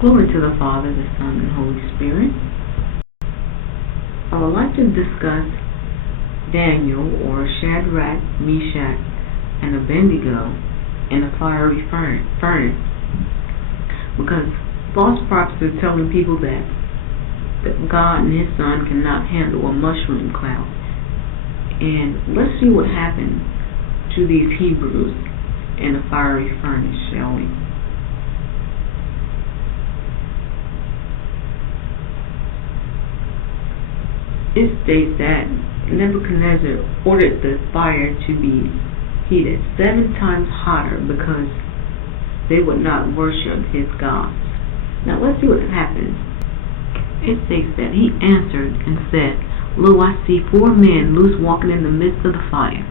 Glory to the Father, the Son, and Holy Spirit. I would like to discuss Daniel, or Shadrach, Meshach, and Abednego in a fiery furnace. Because false prophets are telling people that God and His Son cannot handle a mushroom cloud. And let's see what happened to these Hebrews in a fiery furnace, shall we? It states that Nebuchadnezzar ordered the fire to be heated 7 times hotter because they would not worship his gods. Now let's see what happens. It states that he answered and said, Lo, I see 4 men loose walking in the midst of the fire,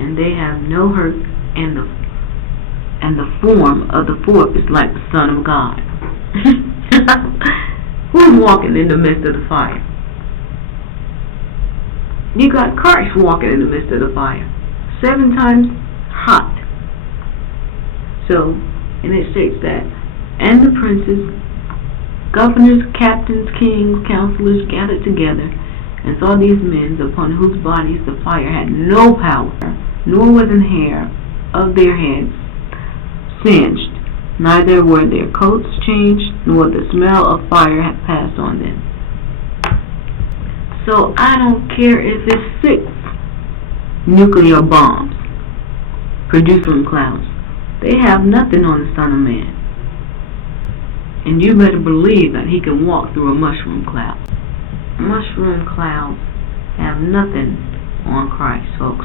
and they have no hurt, and the form of the 4th is like the Son of God. Who's walking in the midst of the fire? You got Christ walking in the midst of the fire, 7 times hot. So, and it states that, and the princes, governors, captains, kings, counselors gathered together, and saw these men upon whose bodies the fire had no power, nor was an hair of their heads singed, neither were their coats changed, nor the smell of fire had passed on them. So I don't care if it's 6 nuclear bombs produced from clouds. They have nothing on the Son of Man. And you better believe that He can walk through a mushroom cloud. Mushroom clouds have nothing on Christ, folks.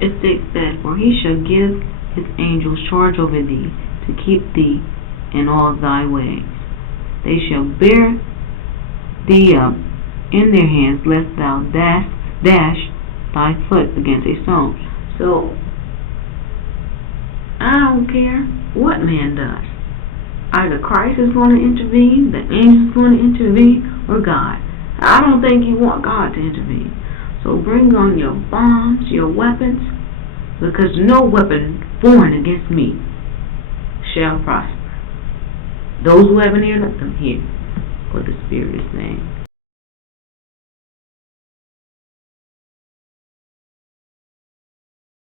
It states that, for He shall give His angels charge over thee, to keep thee in all thy ways. They shall bear thee up in their hands, lest thou dash thy foot against a stone. So, I don't care what man does. Either Christ is going to intervene, the angel is going to intervene, or God. I don't think you want God to intervene. So bring on your bombs, your weapons, because no weapon formed against me shall prosper. Those who have an ear, let them hear what the Spirit is saying.